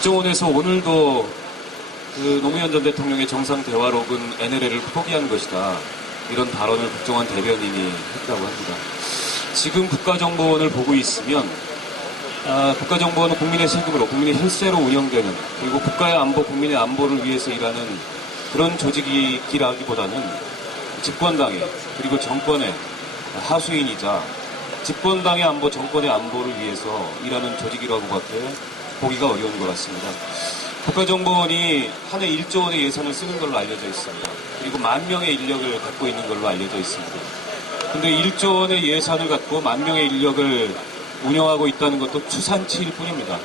국정원에서 오늘도 노무현 전 대통령의 정상 대화록은 NLL을 포기한 것이다. 이런 발언을 국정원 대변인이 했다고 합니다. 지금 국가정보원을 보고 있으면 국가정보원은 국민의 세금으로, 국민의 혈세로 운영되는, 그리고 국가의 안보, 국민의 안보를 위해서 일하는 그런 조직이라기보다는 집권당의, 그리고 정권의 하수인이자 집권당의 안보, 정권의 안보를 위해서 일하는 조직이라고밖에 보기가 어려운 것 같습니다. 국가정보원이 한 해 1조 원의 예산을 쓰는 걸로 알려져 있습니다. 그리고 10,000명의 인력을 갖고 있는 걸로 알려져 있습니다. 근데 1조 원의 예산을 갖고 10,000명의 인력을 운영하고 있다는 것도 추산치일 뿐입니다.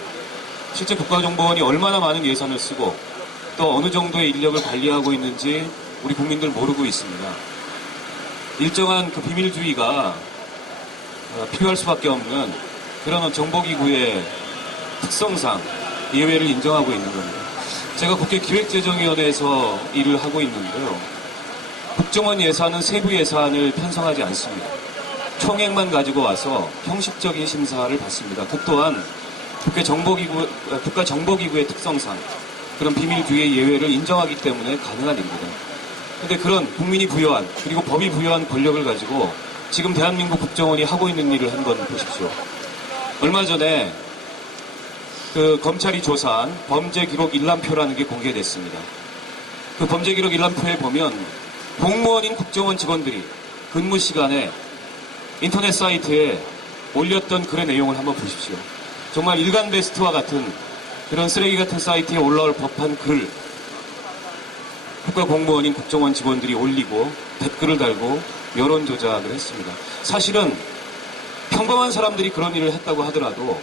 실제 국가정보원이 얼마나 많은 예산을 쓰고 또 어느 정도의 인력을 관리하고 있는지 우리 국민들 모르고 있습니다. 일정한 그 비밀주의가 필요할 수밖에 없는 그런 정보기구의 특성상 예외를 인정하고 있는 겁니다. 제가 국회 기획재정위원회에서 일을 하고 있는데요. 국정원 예산은 세부 예산을 편성하지 않습니다. 총액만 가지고 와서 형식적인 심사를 받습니다. 그 또한 국가정보기구의 특성상 그런 비밀주의의 예외를 인정하기 때문에 가능한 일입니다. 그런데 그런 국민이 부여한, 그리고 법이 부여한 권력을 가지고 지금 대한민국 국정원이 하고 있는 일을 한번 보십시오. 얼마 전에 검찰이 조사한 범죄기록 일람표라는 게 공개됐습니다. 그 범죄기록 일람표에 보면 공무원인 국정원 직원들이 근무 시간에 인터넷 사이트에 올렸던 글의 내용을 한번 보십시오. 정말 일간베스트와 같은 그런 쓰레기 같은 사이트에 올라올 법한 글, 국가공무원인 국정원 직원들이 올리고 댓글을 달고 여론 조작을 했습니다. 사실은 평범한 사람들이 그런 일을 했다고 하더라도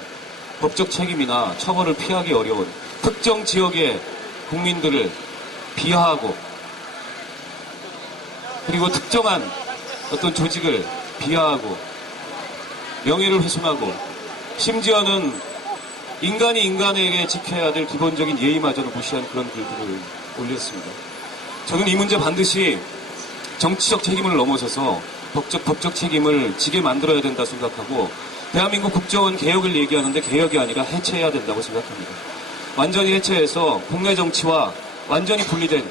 법적 책임이나 처벌을 피하기 어려운 특정 지역의 국민들을 비하하고, 그리고 특정한 어떤 조직을 비하하고 명예를 훼손하고, 심지어는 인간이 인간에게 지켜야 될 기본적인 예의마저도 무시한 그런 글들을 올렸습니다. 저는 이 문제 반드시 정치적 책임을 넘어서서 법적 책임을 지게 만들어야 된다 생각하고, 대한민국 국정원 개혁을 얘기하는데 개혁이 아니라 해체해야 된다고 생각합니다. 완전히 해체해서 국내 정치와 완전히 분리된,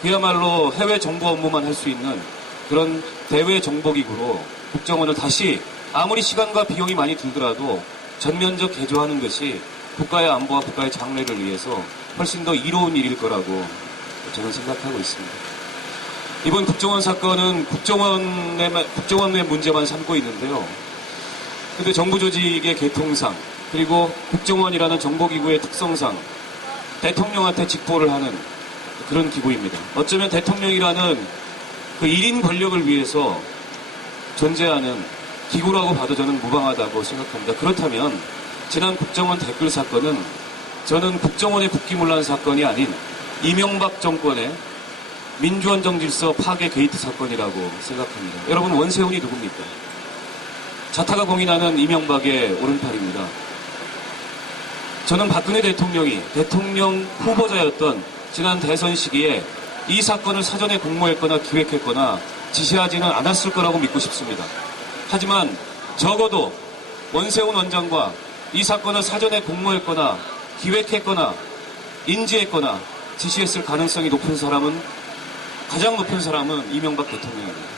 그야말로 해외 정보 업무만 할 수 있는 그런 대외 정보기구로 국정원을 다시, 아무리 시간과 비용이 많이 들더라도 전면적 개조하는 것이 국가의 안보와 국가의 장래를 위해서 훨씬 더 이로운 일일 거라고 저는 생각하고 있습니다. 이번 국정원 사건은 국정원의 문제만 삼고 있는데요. 근데 정부 조직의 계통상, 그리고 국정원이라는 정보기구의 특성상 대통령한테 직보를 하는 그런 기구입니다. 어쩌면 대통령이라는 그 1인 권력을 위해서 존재하는 기구라고 봐도 저는 무방하다고 생각합니다. 그렇다면 지난 국정원 댓글 사건은 저는 국정원의 국기문란 사건이 아닌 이명박 정권의 민주원 정질서 파괴 게이트 사건이라고 생각합니다. 여러분, 원세훈이 누굽니까? 자타가 공인하는 이명박의 오른팔입니다. 저는 박근혜 대통령이 대통령 후보자였던 지난 대선 시기에 이 사건을 사전에 공모했거나 기획했거나 지시하지는 않았을 거라고 믿고 싶습니다. 하지만 적어도 원세훈 원장과 이 사건을 사전에 공모했거나 기획했거나 인지했거나 지시했을 가능성이 가장 높은 사람은 이명박 대통령입니다.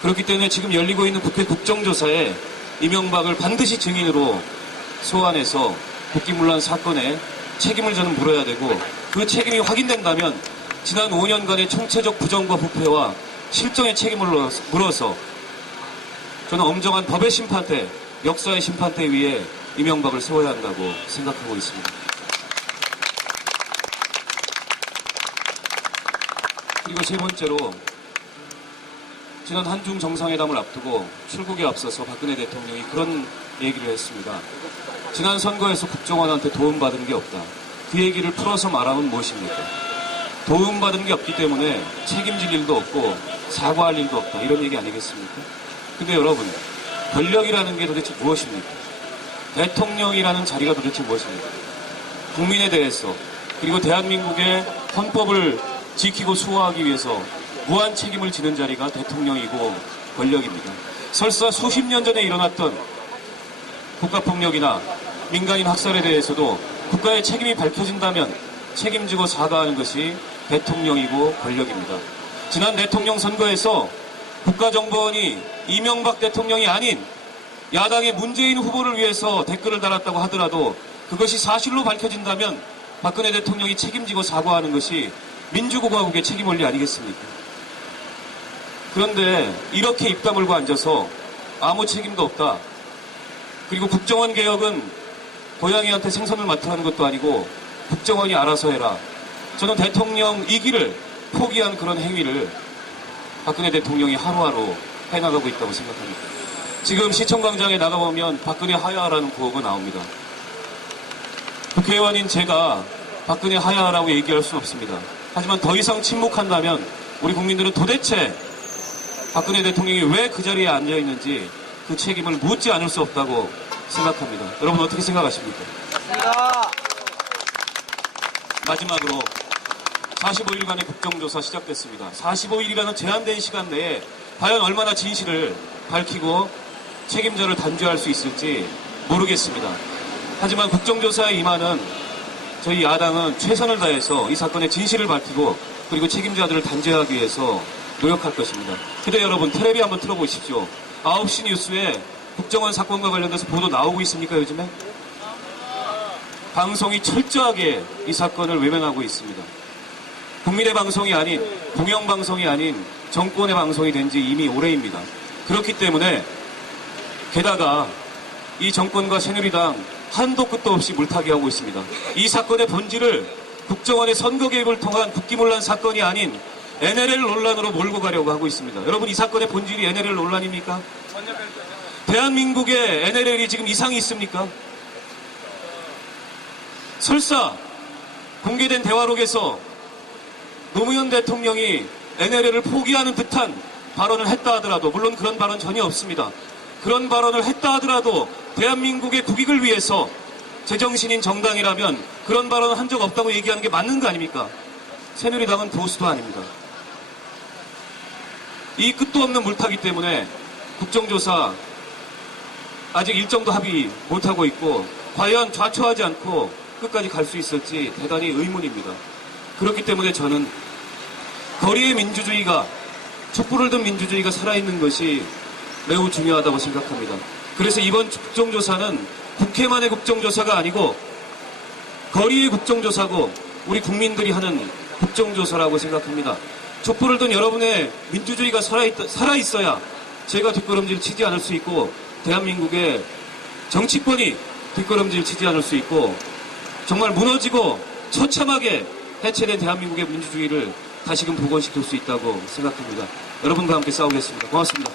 그렇기 때문에 지금 열리고 있는 국회 국정조사에 이명박을 반드시 증인으로 소환해서 국기문란 사건에 책임을 저는 물어야 되고, 그 책임이 확인된다면 지난 5년간의 총체적 부정과 부패와 실정의 책임을 물어서 저는 엄정한 법의 심판대, 역사의 심판대 위에 이명박을 세워야 한다고 생각하고 있습니다. 그리고 세 번째로, 지난 한중 정상회담을 앞두고 출국에 앞서서 박근혜 대통령이 그런 얘기를 했습니다. 지난 선거에서 국정원한테 도움받은 게 없다. 그 얘기를 풀어서 말하면 무엇입니까? 도움받은 게 없기 때문에 책임질 일도 없고 사과할 일도 없다. 이런 얘기 아니겠습니까? 근데 여러분, 권력이라는 게 도대체 무엇입니까? 대통령이라는 자리가 도대체 무엇입니까? 국민에 대해서, 그리고 대한민국의 헌법을 지키고 수호하기 위해서 무한 책임을 지는 자리가 대통령이고 권력입니다. 설사 수십 년 전에 일어났던 국가폭력이나 민간인 학살에 대해서도 국가의 책임이 밝혀진다면 책임지고 사과하는 것이 대통령이고 권력입니다. 지난 대통령 선거에서 국가정보원이 이명박 대통령이 아닌 야당의 문재인 후보를 위해서 댓글을 달았다고 하더라도 그것이 사실로 밝혀진다면 박근혜 대통령이 책임지고 사과하는 것이 민주공화국의 책임 원리 아니겠습니까? 그런데 이렇게 입 다물고 앉아서 아무 책임도 없다. 그리고 국정원 개혁은 고양이한테 생선을 맡으라는 것도 아니고 국정원이 알아서 해라. 저는 대통령 2기를 포기한 그런 행위를 박근혜 대통령이 하루하루 해나가고 있다고 생각합니다. 지금 시청광장에 나가보면 박근혜 하야하라는 구호가 나옵니다. 국회의원인 제가 박근혜 하야하라고 얘기할 수는 없습니다. 하지만 더 이상 침묵한다면 우리 국민들은 도대체 박근혜 대통령이 왜 그 자리에 앉아있는지 그 책임을 묻지 않을 수 없다고 생각합니다. 여러분 어떻게 생각하십니까? 마지막으로 45일간의 국정조사 시작됐습니다. 45일이라는 제한된 시간 내에 과연 얼마나 진실을 밝히고 책임자를 단죄할 수 있을지 모르겠습니다. 하지만 국정조사에 임하는 저희 야당은 최선을 다해서 이 사건의 진실을 밝히고 그리고 책임자들을 단죄하기 위해서 노력할 것입니다. 근데 여러분 텔레비 한번 틀어보십시오. 9시 뉴스에 국정원 사건과 관련돼서 보도 나오고 있습니까 요즘에? 방송이 철저하게 이 사건을 외면하고 있습니다. 국민의 방송이 아닌 공영방송이 아닌 정권의 방송이 된 지 이미 오래입니다. 그렇기 때문에 게다가 이 정권과 새누리당 한도 끝도 없이 물타기 하고 있습니다. 이 사건의 본질을 국정원의 선거 개입을 통한 국기문란 사건이 아닌 NLL 논란으로 몰고 가려고 하고 있습니다. 여러분 이 사건의 본질이 NLL 논란입니까? 대한민국의 NLL이 지금 이상이 있습니까? 설사 공개된 대화록에서 노무현 대통령이 NLL을 포기하는 듯한 발언을 했다 하더라도 물론 그런 발언 전혀 없습니다. 그런 발언을 했다 하더라도 대한민국의 국익을 위해서 제정신인 정당이라면 그런 발언을 한 적 없다고 얘기하는 게 맞는 거 아닙니까? 새누리당은 보수도 아닙니다. 이 끝도 없는 물타기 때문에 국정조사 아직 일정도 합의 못하고 있고 과연 좌초하지 않고 끝까지 갈 수 있을지 대단히 의문입니다. 그렇기 때문에 저는 거리의 민주주의가 촛불을 든 민주주의가 살아있는 것이 매우 중요하다고 생각합니다. 그래서 이번 국정조사는 국회만의 국정조사가 아니고 거리의 국정조사고 우리 국민들이 하는 국정조사라고 생각합니다. 촛불을 든 여러분의 민주주의가 살아있어야 제가 뒷걸음질 치지 않을 수 있고 대한민국의 정치권이 뒷걸음질 치지 않을 수 있고 정말 무너지고 처참하게 해체된 대한민국의 민주주의를 다시금 복원시킬 수 있다고 생각합니다. 여러분과 함께 싸우겠습니다. 고맙습니다.